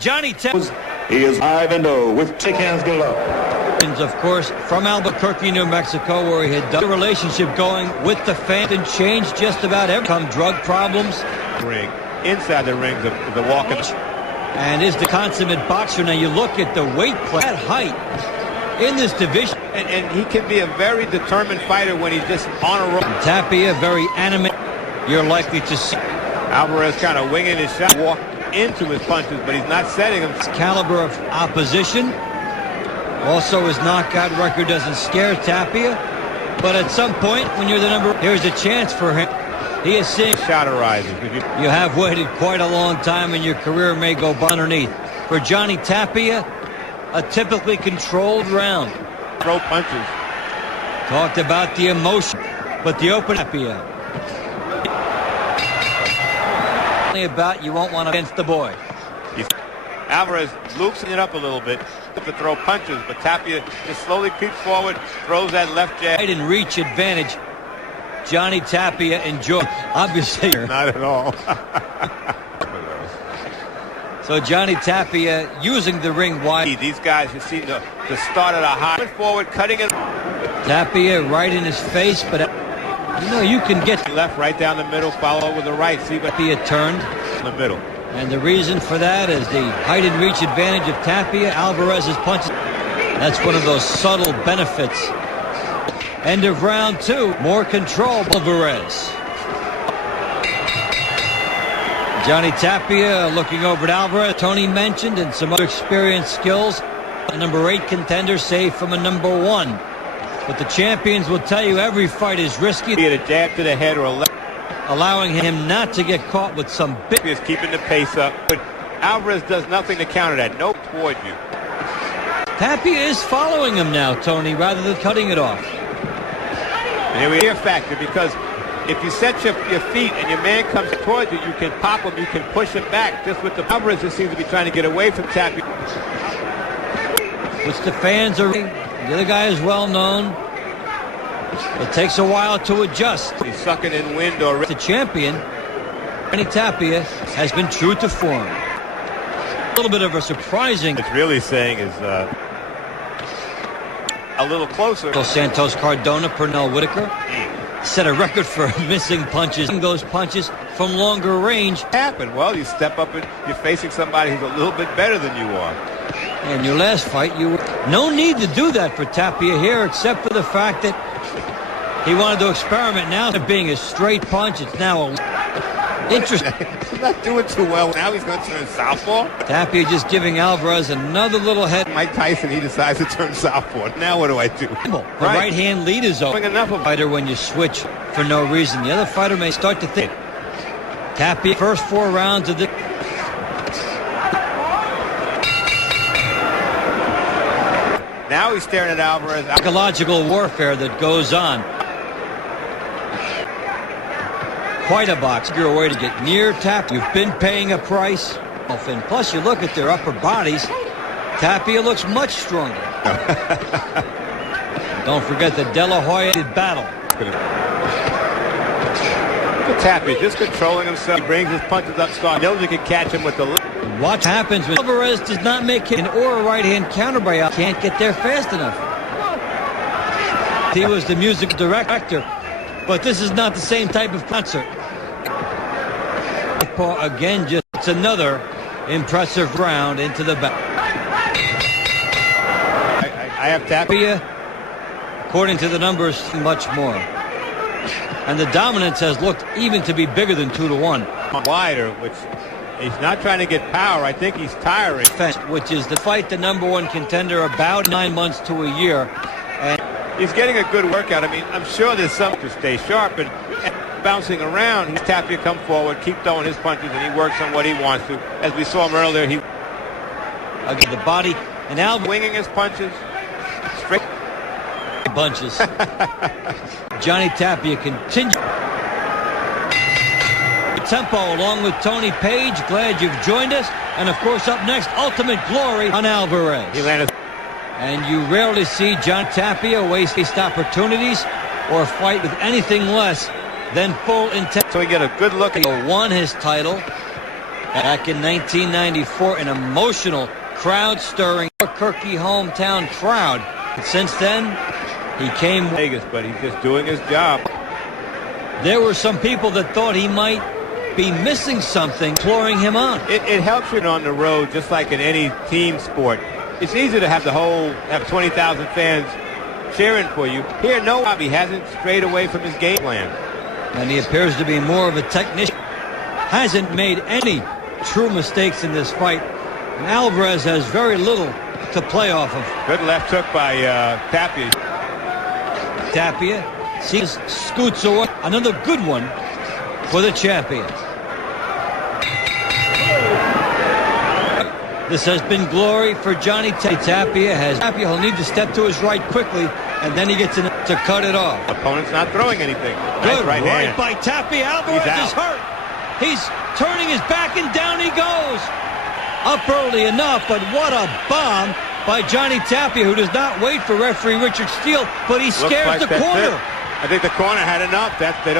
Johnny Tapia. He is 5-0 with tick hands galore. Of course, from Albuquerque, New Mexico, where he had done a relationship going with the fans and changed just about every drug problems. Ring inside the ring, the walking, and is the consummate boxer. Now you look at the weight class, at height in this division, and he can be a very determined fighter when he's just on a roll. Tapia, very animate. You're likely to see Alvarez kind of winging his shot, walk into his punches, but he's not setting them. His caliber of opposition. Also, his knockout record doesn't scare Tapia, but at some point, when you're the number, there's a chance for him. He is seeing shot arises. You have waited quite a long time, and your career may go by underneath. For Johnny Tapia, a typically controlled round. Throw punches. Talked about the emotion, but the open Tapia. About you won't want to against the boy. Alvarez loosening it up a little bit to throw punches, but Tapia just slowly creeps forward, throws that left jab. And reach advantage. Johnny Tapia enjoy. Obviously, not at all. So Johnny Tapia using the ring wide. These guys, you see the start at a high forward, cutting it. Tapia right in his face, but you know you can get left, right down the middle, follow with the right. See, but Tapia turned in the middle. And the reason for that is the height and reach advantage of Tapia. Alvarez's punches. That's one of those subtle benefits. End of round 2. More control. Alvarez. Johnny Tapia looking over at Alvarez. Tony mentioned, and some other experienced skills. A number 8 contender saved from a number 1. But the champions will tell you every fight is risky. Be it a jab to the head or a left. Allowing him not to get caught with some big. Is keeping the pace up, but Alvarez does nothing to counter that. No toward you. Tapia is following him now, Tony, rather than cutting it off. And here we hear factor, because if you set your feet and your man comes towards you, you can pop him, you can push him back. Just with the Alvarez, just seems to be trying to get away from Tapia. Which the fans are. The other guy is well known. It takes a while to adjust. He's sucking in wind or the champion. Johnny Tapia has been true to form. A little bit of a surprising. It's really saying is a little closer. Santos Cardona, Pernell Whitaker set a record for missing punches. Those punches from longer range happen. Well, you step up and you're facing somebody who's a little bit better than you are. In your last fight, you no need to do that for Tapia here, except for the fact that he wanted to experiment. Now it being a straight punch, it's now interesting. He's not doing too well. Now he's going to turn southpaw. Tapia just giving Alvarez another little head. Mike Tyson, he decides to turn southpaw. Now what do I do? The right hand lead is open. Enough of fighter when you switch for no reason. The other fighter may start to think. Tapia first 4 rounds of the. Now he's staring at Alvarez. Psychological warfare that goes on. Quite a box. Your way to get near Tapia. You've been paying a price. And plus, you look at their upper bodies. Tapia looks much stronger. Don't forget the De La Hoya battle. Tapia just controlling himself. He brings his punches up strong. Knows he can catch him with the left. What happens when Alvarez does not make an or a right-hand counter by Al. Can't get there fast enough. He was the music director, but this is not the same type of concert. Again, just another impressive round into the back. I have Tapia. According to the numbers, much more. And the dominance has looked even to be bigger than 2-1. Wider, which he's not trying to get power. I think he's tiring. Which is to fight the number 1 contender about 9 months to a year. And he's getting a good workout. I mean, I'm sure there's something to stay sharp and bouncing around. He's Tapia come forward, keep throwing his punches, and he works on what he wants to. As we saw him earlier, he again the body and now winging his punches straight bunches. Johnny Tapia continues. Tempo along with Tony Page. Glad you've joined us. And of course, up next, Ultimate Glory on Alvarez. He landed. And you rarely see John Tapia waste opportunities or fight with anything less than full intent. So we get a good look. He won his title Back in 1994, an emotional, crowd-stirring Kirky hometown crowd. And since then, he came Vegas, but he's just doing his job. There were some people that thought he might be missing something, imploring him on. It helps you on the road, just like in any team sport. It's easy to have 20,000 fans cheering for you. Here, no, he hasn't strayed away from his game plan. And he appears to be more of a technician. Hasn't made any true mistakes in this fight. And Alvarez has very little to play off of. Good left hook by Tapia. Tapia sees scoots away. Another good one for the champion. This has been glory for Johnny Tapia. He'll need to step to his right quickly, and then he gets in to cut it off. Opponent's not throwing anything. Good nice right hand by Tapia. Alvarez is hurt. He's turning his back, and down he goes. Up early enough, but what a bomb by Johnny Tapia, who does not wait for referee Richard Steele, but he scares the corner. I think the corner had enough. They don't